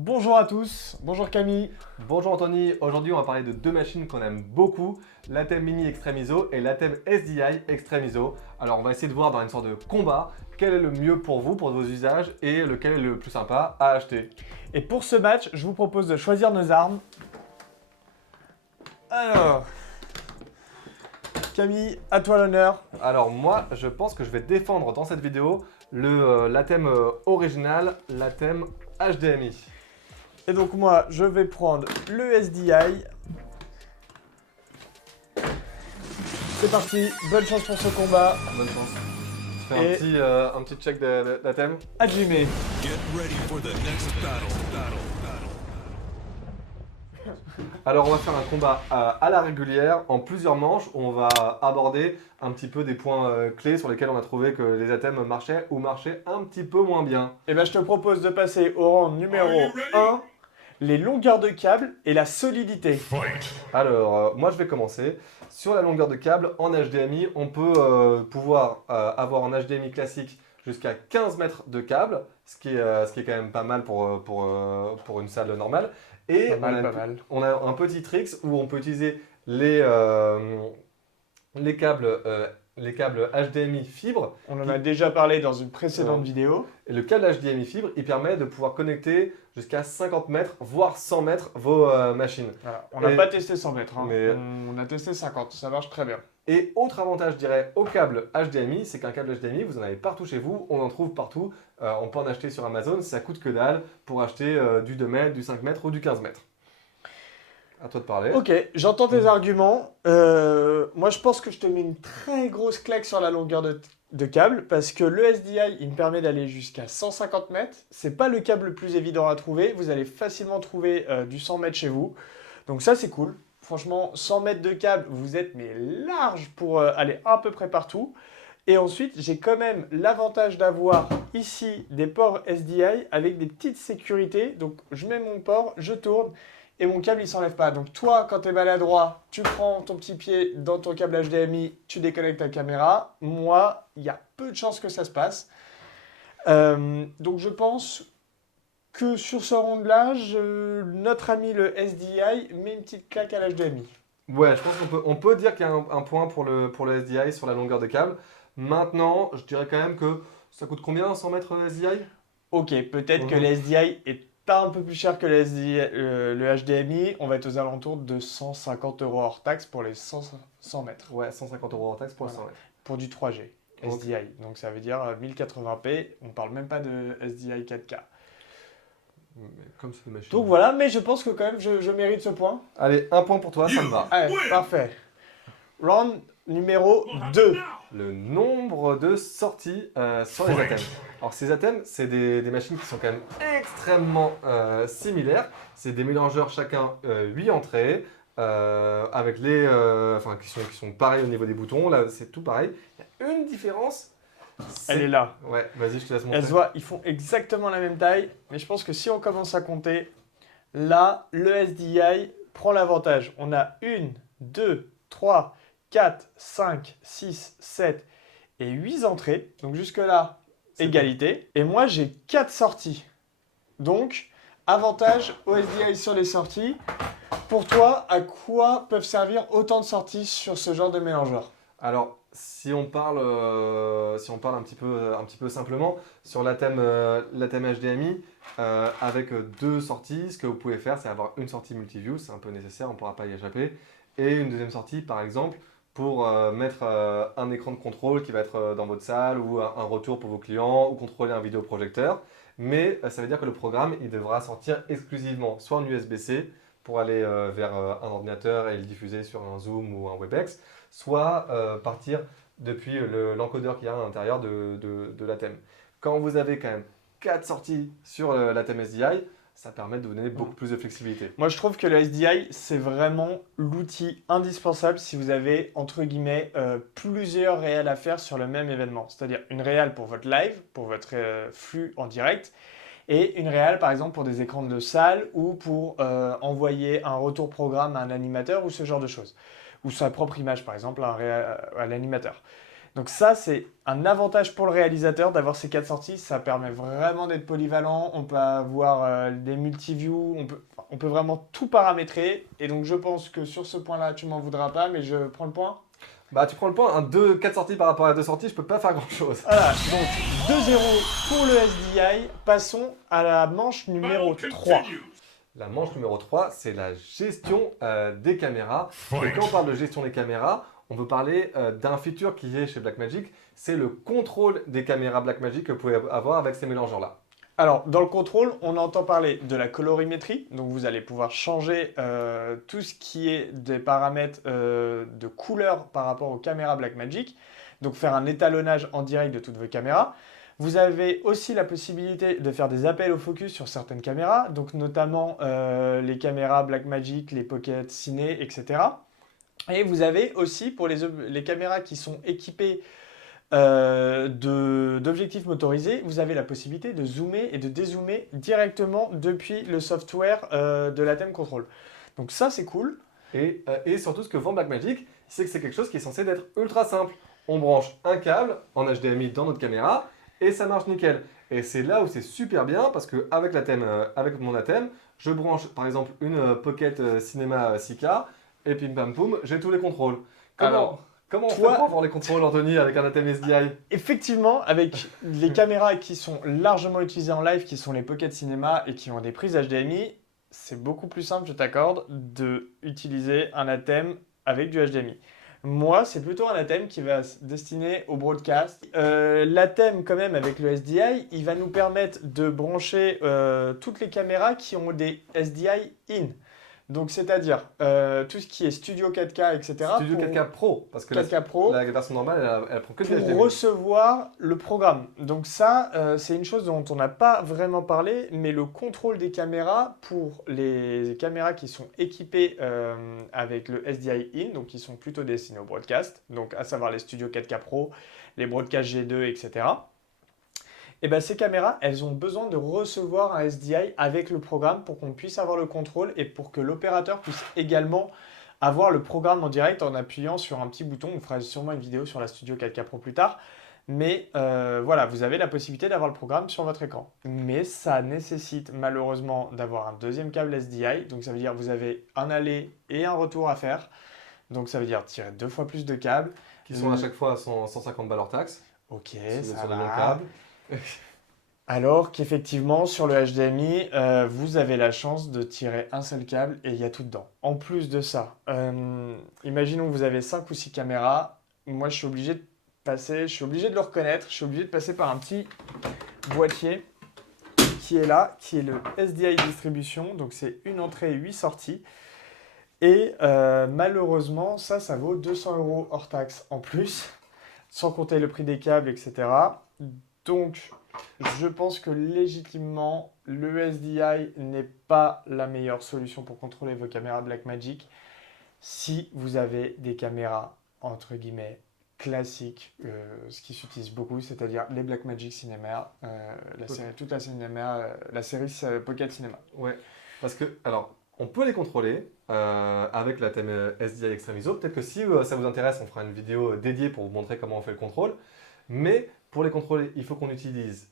Bonjour à tous, bonjour Camille. Bonjour Anthony, aujourd'hui on va parler de deux machines qu'on aime beaucoup, l'Atem Mini Extreme ISO et l'Atem SDI Extreme ISO. Alors on va essayer de voir dans une sorte de combat quel est le mieux pour vous, pour vos usages et lequel est le plus sympa à acheter. Et pour ce match, je vous propose de choisir nos armes. Alors, Camille, à toi l'honneur. Alors moi je pense que je vais défendre dans cette vidéo l'Atem original, l'Atem HDMI. Et donc moi, je vais prendre le SDI. C'est parti, bonne chance pour ce combat. Bonne chance. Je fais un petit check d'Atem. Adjumé. Get ready for the next battle. Alors on va faire un combat à la régulière en plusieurs manches où on va aborder un petit peu des points clés sur lesquels on a trouvé que les items marchaient ou marchaient un petit peu moins bien. Et bien je te propose de passer au rang numéro 1, les longueurs de câble et la solidité. Alors moi je vais commencer. Sur la longueur de câble en HDMI, on peut pouvoir avoir en HDMI classique jusqu'à 15 mètres de câble, ce qui est quand même pas mal pour une salle normale. Et Pas mal. on a un petit trick où on peut utiliser les câbles HDMI fibre. On en a déjà parlé dans une précédente vidéo. Et le câble HDMI fibre, il permet de pouvoir connecter jusqu'à 50 mètres, voire 100 mètres vos machines. Voilà. On n'a pas testé 100 mètres, hein. Mais- On a testé 50, ça marche très bien. Et autre avantage, je dirais, au câble HDMI, c'est qu'un câble HDMI, vous en avez partout chez vous, on en trouve partout. On peut en acheter sur Amazon, ça coûte que dalle pour acheter du 2 mètres, du 5 mètres ou du 15 mètres. À toi de parler. Ok, j'entends tes arguments. Moi, je pense que je te mets une très grosse claque sur la longueur de câble parce que le SDI, il me permet d'aller jusqu'à 150 mètres. C'est pas le câble le plus évident à trouver. Vous allez facilement trouver du 100 mètres chez vous. Donc ça, c'est cool. Franchement, 100 mètres de câble, vous êtes mais large pour aller à peu près partout. Et ensuite, j'ai quand même l'avantage d'avoir ici des ports SDI avec des petites sécurités. Donc, je mets mon port, je tourne et mon câble, il s'enlève pas. Donc, toi, quand tu es maladroit, tu prends ton petit pied dans ton câble HDMI, tu déconnectes ta caméra. Moi, il y a peu de chances que ça se passe. Donc, je pense que sur ce rondelage, notre ami le SDI met une petite claque à l'HDMI. Ouais, je pense qu'on peut dire qu'il y a un point pour le SDI sur la longueur de câble. Maintenant, je dirais quand même que ça coûte combien 100 mètres SDI? Ok, peut-être que le SDI est un peu plus cher que le HDMI. On va être aux alentours de 150 € hors taxe pour les 100 mètres. Ouais, 150 € hors taxe pour le 100 mètres. Pour du 3G Ok. SDI. Donc ça veut dire 1080p. On parle même pas de SDI 4K. Mais comme c'est une machine. Donc voilà, mais je pense que quand même je mérite ce point. Allez, un point pour toi, ça me va. Allez, parfait. Round numéro 2. Le nombre de sorties sur les items. Alors ces items, c'est des machines qui sont quand même extrêmement similaires. C'est des mélangeurs chacun 8 entrées, avec qui sont pareils au niveau des boutons. Là, c'est tout pareil. Il y a une différence. Elle est là. Ouais, vas-y, je te laisse montrer. Elle se voit, ils font exactement la même taille, mais je pense que si on commence à compter, là, le SDI prend l'avantage. On a 1, 2, 3, 4, 5, 6, 7 et 8 entrées. Donc jusque-là, C'est égalité. Et moi, j'ai 4 sorties. Donc, avantage au SDI sur les sorties. Pour toi, à quoi peuvent servir autant de sorties sur ce genre de mélangeur? Alors, si on parle un petit peu simplement, sur l'Atem HDMI, avec deux sorties, ce que vous pouvez faire, c'est avoir une sortie multiview, c'est un peu nécessaire, on ne pourra pas y échapper, et une deuxième sortie, par exemple, pour mettre un écran de contrôle qui va être dans votre salle, ou un retour pour vos clients, ou contrôler un vidéoprojecteur. Mais ça veut dire que le programme, il devra sortir exclusivement soit en USB-C, pour aller vers un ordinateur et le diffuser sur un Zoom ou un WebEx, soit partir depuis l'encodeur qu'il y a à l'intérieur de l'Atem. Quand vous avez quand même 4 sorties sur l'Atem SDI, ça permet de vous donner beaucoup plus de flexibilité. Moi, je trouve que le SDI, c'est vraiment l'outil indispensable si vous avez, entre guillemets, plusieurs réals à faire sur le même événement. C'est-à-dire une réal pour votre live, pour votre flux en direct, et une réal, par exemple, pour des écrans de salle ou pour envoyer un retour programme à un animateur ou ce genre de choses. Ou sa propre image, par exemple, à l'animateur. Donc ça, c'est un avantage pour le réalisateur d'avoir ces 4 sorties. Ça permet vraiment d'être polyvalent. On peut avoir des multiviews. On peut vraiment tout paramétrer. Et donc je pense que sur ce point-là, tu m'en voudras pas, mais je prends le point. Bah, tu prends le point, 4 sorties par rapport à 2 sorties, je peux pas faire grand-chose. Voilà, donc 2-0 pour le SDI. Passons à la manche numéro 3. La manche numéro 3, c'est la gestion des caméras. Et quand on parle de gestion des caméras, on veut parler d'un feature qui est chez Blackmagic, c'est le contrôle des caméras Blackmagic que vous pouvez avoir avec ces mélangeurs-là. Alors, dans le contrôle, on entend parler de la colorimétrie. Donc, vous allez pouvoir changer tout ce qui est des paramètres de couleur par rapport aux caméras Blackmagic. Donc, faire un étalonnage en direct de toutes vos caméras. Vous avez aussi la possibilité de faire des appels au focus sur certaines caméras. Donc, notamment les caméras Blackmagic, les Pocket Ciné, etc. Et vous avez aussi, pour les caméras qui sont équipées d'objectifs motorisés, vous avez la possibilité de zoomer et de dézoomer directement depuis le software de la thème control. Donc ça, c'est cool. Et surtout, ce que vend Blackmagic, c'est que c'est quelque chose qui est censé être ultra simple. On branche un câble en HDMI dans notre caméra et ça marche nickel. Et c'est là où c'est super bien parce qu'avec avec mon Atem, je branche par exemple une Pocket Cinema 6K et pim pam poum, j'ai tous les contrôles. Comment on fait pour avoir les contrôles, Anthony, avec un Atem SDI? Effectivement, avec les caméras qui sont largement utilisées en live, qui sont les Pocket Cinema et qui ont des prises HDMI, c'est beaucoup plus simple, je t'accorde, d'utiliser un Atem avec du HDMI. Moi, c'est plutôt un Atem qui va se destiner au broadcast. L'Atem, quand même, avec le SDI, il va nous permettre de brancher toutes les caméras qui ont des SDI in. Donc, c'est-à-dire tout ce qui est Studio 4K, etc. Studio 4K Pro, parce que 4K Pro, la version normale, elle prend que du pour HDMI. recevoir le programme. Donc ça, c'est une chose dont on n'a pas vraiment parlé, mais le contrôle des caméras pour les caméras qui sont équipées avec le SDI in, donc qui sont plutôt destinées au broadcast, donc à savoir les Studio 4K Pro, les Broadcast G2, etc. Et bien ces caméras, elles ont besoin de recevoir un SDI avec le programme pour qu'on puisse avoir le contrôle et pour que l'opérateur puisse également avoir le programme en direct en appuyant sur un petit bouton. On fera sûrement une vidéo sur la Studio 4K Pro plus tard. Mais voilà, vous avez la possibilité d'avoir le programme sur votre écran. Mais ça nécessite malheureusement d'avoir un deuxième câble SDI. Donc ça veut dire que vous avez un aller et un retour à faire. Donc ça veut dire tirer 2 fois plus de câbles. Qui sont à chaque fois à 150 balles hors taxe. Ok, Si ça sur des va. longs câbles. Alors qu'effectivement, sur le HDMI, vous avez la chance de tirer un seul câble et il y a tout dedans. En plus de ça, imaginons que vous avez 5 ou 6 caméras. Moi, je suis obligé de le reconnaître. Je suis obligé de passer par un petit boîtier qui est là, qui est le SDI distribution. Donc, c'est une entrée et 8 sorties. Et malheureusement, ça vaut 200 € hors taxe en plus, sans compter le prix des câbles, etc. Donc, je pense que légitimement, le SDI n'est pas la meilleure solution pour contrôler vos caméras Blackmagic si vous avez des caméras, entre guillemets, classiques, ce qui s'utilise beaucoup, c'est-à-dire les Blackmagic Cinema, toute la cinéma, la série Pocket Cinema. Ouais, parce que, alors, on peut les contrôler avec la thème SDI Extreme ISO. Peut-être que si ça vous intéresse, on fera une vidéo dédiée pour vous montrer comment on fait le contrôle. Mais pour les contrôler, il faut qu'on utilise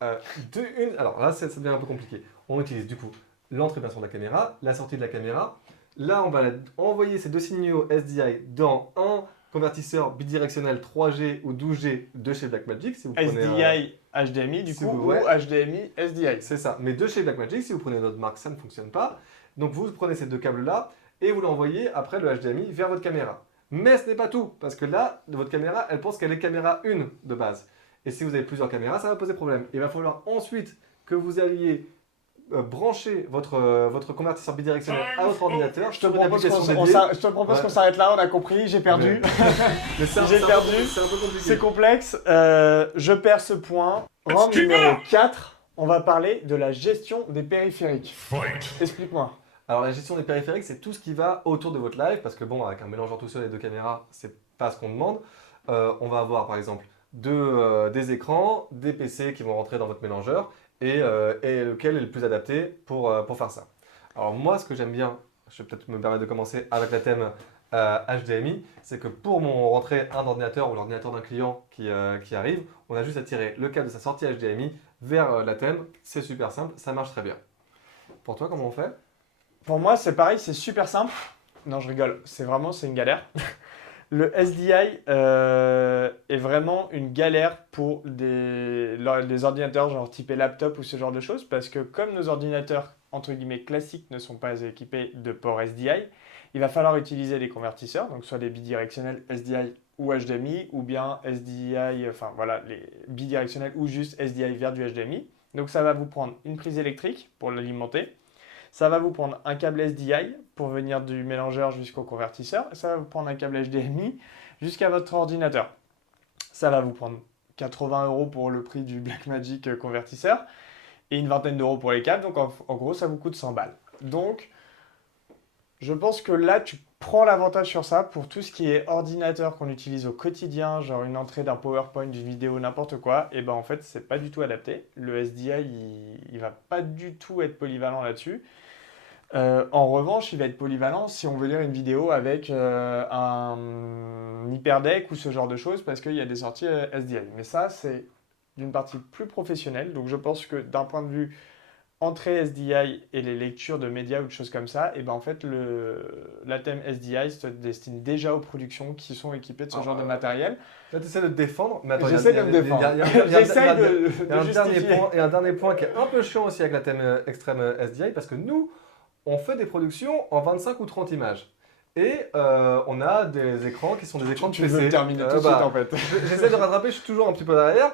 alors là, ça devient un peu compliqué. On utilise du coup l'entrée bien sûr de la caméra, la sortie de la caméra. Là, on va envoyer ces deux signaux SDI dans un convertisseur bidirectionnel 3G ou 12G de chez Blackmagic. Si vous SDI HDMI du si coup, vous- ouais. ou HDMI SDI. C'est ça. Mais de chez Blackmagic, si vous prenez notre marque, ça ne fonctionne pas. Donc vous prenez ces deux câbles-là et vous l'envoyez après le HDMI vers votre caméra. Mais ce n'est pas tout, parce que là, votre caméra, elle pense qu'elle est caméra 1 de base. Et si vous avez plusieurs caméras, ça va poser problème. Il va falloir ensuite que vous alliez brancher votre convertisseur bidirectionnel à votre ordinateur. Je te sur une propose application dédiée. qu'on Ouais. s'arrête là, on a compris, j'ai perdu. Mais c'est J'ai perdu. C'est un peu compliqué. C'est complexe. Je perds ce point. Round numéro 4, on va parler de la gestion des périphériques. Explique-moi. Alors la gestion des périphériques, c'est tout ce qui va autour de votre live, parce que bon, avec un mélangeur tout seul et deux caméras, c'est pas ce qu'on demande. On va avoir par exemple des écrans, des PC qui vont rentrer dans votre mélangeur, et lequel est le plus adapté pour faire ça. Alors moi, ce que j'aime bien, je vais peut-être me permettre de commencer avec la thème HDMI, c'est que pour rentrer un ordinateur ou l'ordinateur d'un client qui arrive, on a juste à tirer le câble de sa sortie HDMI vers la thème. C'est super simple, ça marche très bien. Pour toi, comment on fait? Pour moi, c'est pareil, c'est super simple. Non, je rigole, c'est une galère. Le SDI est vraiment une galère pour des ordinateurs genre typé laptop ou ce genre de choses parce que comme nos ordinateurs entre guillemets classiques ne sont pas équipés de port SDI, il va falloir utiliser des convertisseurs, donc soit des bidirectionnels SDI ou HDMI ou bien SDI, enfin voilà, les bidirectionnels ou juste SDI vers du HDMI. Donc ça va vous prendre une prise électrique pour l'alimenter. Ça va vous prendre un câble SDI pour venir du mélangeur jusqu'au convertisseur. Ça va vous prendre un câble HDMI jusqu'à votre ordinateur. Ça va vous prendre 80 € pour le prix du Blackmagic convertisseur et une vingtaine d'euros pour les câbles. Donc en gros, ça vous coûte 100 balles. Donc je pense que là, tu prends l'avantage sur ça pour tout ce qui est ordinateur qu'on utilise au quotidien, genre une entrée d'un PowerPoint, d'une vidéo, n'importe quoi. Et ben en fait, c'est pas du tout adapté. Le SDI, il va pas du tout être polyvalent là-dessus. En revanche, il va être polyvalent si on veut lire une vidéo avec un hyperdeck ou ce genre de choses parce qu'il y a des sorties SDI. Mais ça, c'est d'une partie plus professionnelle. Donc je pense que d'un point de vue entrée SDI et les lectures de médias ou de choses comme ça, et ben en fait, la thème SDI se destine déjà aux productions qui sont équipées de ce genre de matériel. Là, tu essaies de te défendre, mais attends, J'essaie de me défendre. J'essaie de justifier. Et un dernier point qui est un peu chiant aussi avec la thème extrême SDI, parce que nous, on fait des productions en 25 ou 30 images. Et on a des écrans qui sont des écrans de Tu PC. veux terminer tout de suite en fait. J'essaie de rattraper, je suis toujours un petit peu derrière.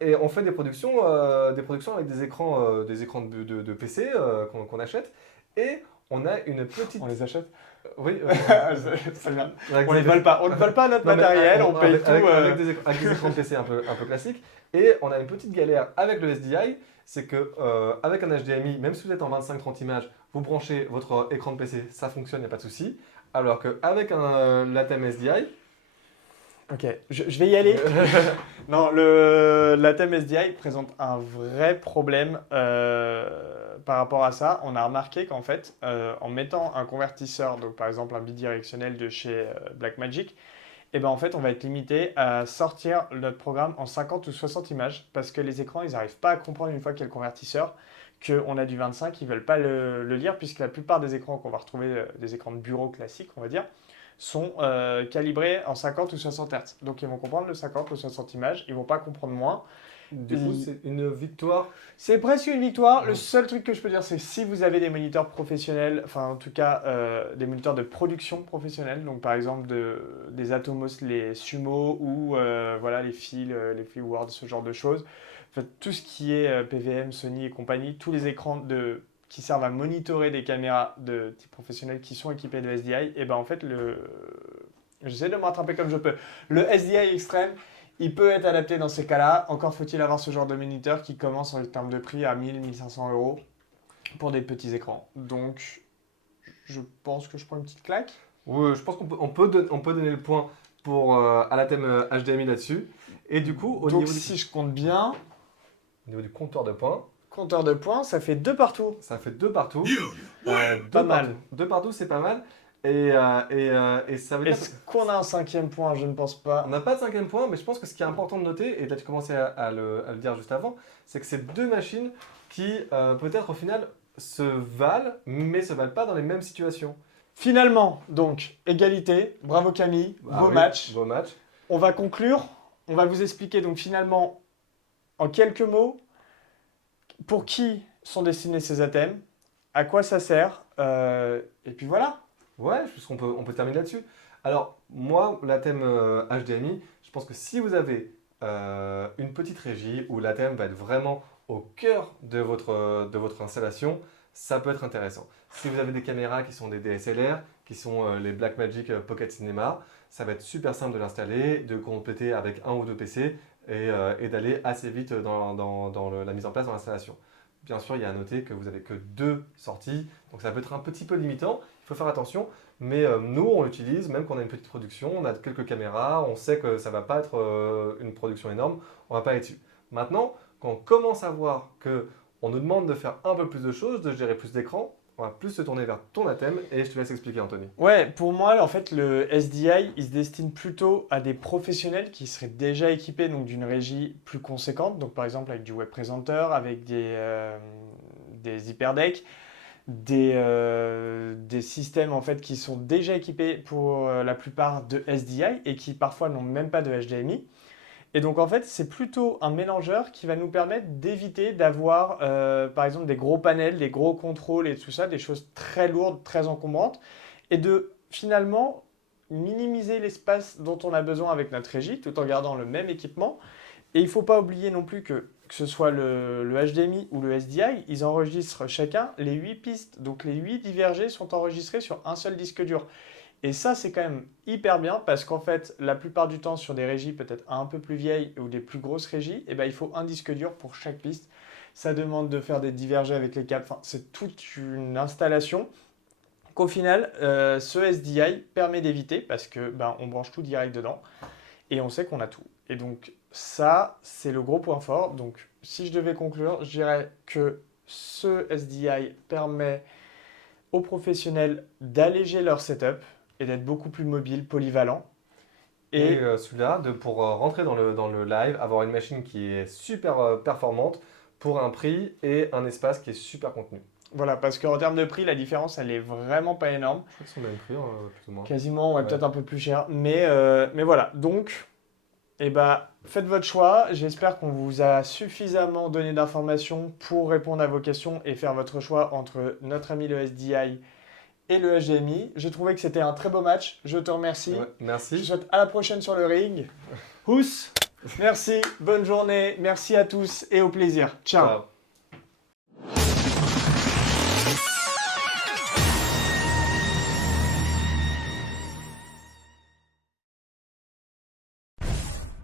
Et on fait des productions avec des écrans de PC qu'on achète. Et on a une petite. On les achète. Oui. Très bien. Avec On des- les vole pas. On ne vole pas notre Non, mais matériel, on paye avec, tout. avec des écrans de PC un peu classiques. Et on a une petite galère avec le SDI, c'est que avec un HDMI, même si vous êtes en 25-30 images, vous branchez votre écran de PC, ça fonctionne, il n'y a pas de souci. Alors qu'avec la thème SDI, Ok, je vais y aller. Non, la thème SDI présente un vrai problème par rapport à ça. On a remarqué qu'en fait, en mettant un convertisseur, donc par exemple un bidirectionnel de chez Blackmagic, et ben en fait, on va être limité à sortir notre programme en 50 ou 60 images parce que les écrans, ils n'arrivent pas à comprendre une fois qu'il y a le convertisseur qu'on a du 25, ils ne veulent pas le lire puisque la plupart des écrans qu'on va retrouver, des écrans de bureau classiques, on va dire, sont calibrés en 50 ou 60 Hz. Donc ils vont comprendre le 50 ou 60 images, ils ne vont pas comprendre moins. du coup, c'est une victoire. C'est presque une victoire. Le seul truc que je peux dire, c'est si vous avez des moniteurs professionnels, enfin en tout cas des moniteurs de production professionnelle, donc par exemple des Atomos, les Sumo ou voilà, les Word, ce genre de choses. En fait, tout ce qui est PVM, Sony et compagnie, tous les écrans qui servent à monitorer des caméras de type professionnel qui sont équipées de SDI, et ben en fait, j'essaie de me rattraper comme je peux. Le SDI extrême, il peut être adapté dans ces cas-là. Encore faut-il avoir ce genre de moniteur qui commence en termes de prix à 1000-1500 € pour des petits écrans. Donc, je pense que je prends une petite claque. Oui, je pense qu'on peut donner le point à la thème HDMI là-dessus. Et du coup, Donc, si je compte bien, au niveau du compteur de points, compteur de points, ça fait 2 partout. ça fait 2 partout. Pas mal. 2 partout, c'est pas mal. Et ça veut dire Est-ce qu'on a un 5e point? Je ne pense pas. qu'on n'a pas de 5e point, mais je pense que ce qui est important de noter, et là tu commençais à le dire juste avant, c'est que c'est 2 machines qui peut-être au final se valent, mais se valent pas dans les mêmes situations. Finalement, donc, égalité. Bravo Camille. Beau match. Beau match. On va conclure. On va vous expliquer donc finalement, en quelques mots, pour qui sont destinés ces items, à quoi ça sert, et puis voilà. Ouais, je pense qu'on peut terminer là-dessus. Alors, moi, la thème HDMI, je pense que si vous avez une petite régie où la thème va être vraiment au cœur de votre installation, ça peut être intéressant. Si vous avez des caméras qui sont des DSLR, qui sont les Blackmagic Pocket Cinema, ça va être super simple de l'installer, de compléter avec 1 ou 2 PC et d'aller assez vite dans la mise en place dans l'installation. Bien sûr, il y a à noter que vous n'avez que 2 sorties, donc ça peut être un petit peu limitant, il faut faire attention, mais nous on l'utilise, même quand on a une petite production, on a quelques caméras, on sait que ça ne va pas être une production énorme, on ne va pas aller dessus. Maintenant, quand on commence à voir qu'on nous demande de faire un peu plus de choses, de gérer plus d'écrans, On va plus se tourner vers ton ATEM et je te laisse expliquer, Anthony. Ouais, pour moi, en fait, le SDI, il se destine plutôt à des professionnels qui seraient déjà équipés donc d'une régie plus conséquente, donc par exemple avec du web presenter, avec des hyperdecks, des systèmes en fait qui sont déjà équipés pour la plupart de SDI et qui parfois n'ont même pas de HDMI. Et donc en fait, c'est plutôt un mélangeur qui va nous permettre d'éviter d'avoir par exemple des gros panels, des gros contrôles et tout ça, des choses très lourdes, très encombrantes, et de finalement minimiser l'espace dont on a besoin avec notre régie tout en gardant le même équipement. Et il ne faut pas oublier non plus que ce soit le HDMI ou le SDI, ils enregistrent chacun les 8 pistes. Donc les 8 divergés sont enregistrés sur un seul disque dur. Et ça, c'est quand même hyper bien parce qu'en fait, la plupart du temps, sur des régies peut-être un peu plus vieilles ou des plus grosses régies, eh ben, il faut un disque dur pour chaque piste. Ça demande de faire des divergés avec les câbles. Enfin, c'est toute une installation qu'au final, ce SDI permet d'éviter parce que on branche tout direct dedans et on sait qu'on a tout. Et donc, ça, c'est le gros point fort. Donc, si je devais conclure, je dirais que ce SDI permet aux professionnels d'alléger leur setup et d'être beaucoup plus mobile, polyvalent. Et celui-là, pour rentrer dans le live, avoir une machine qui est super performante pour un prix et un espace qui est super contenu. Voilà, parce qu'en termes de prix, la différence, elle est vraiment pas énorme. Je crois que c'est le même prix, plus ou moins. Quasiment, ouais, Ouais. peut-être un peu plus cher. Mais voilà, donc, faites votre choix. J'espère qu'on vous a suffisamment donné d'informations pour répondre à vos questions et faire votre choix entre notre ami le SDI et le HDMI. J'ai trouvé que c'était un très beau match. Je te remercie. Ouais, Je te merci. souhaite à la prochaine sur le ring. Housse. Merci, bonne journée. Merci à tous et au plaisir. Ciao. Ciao.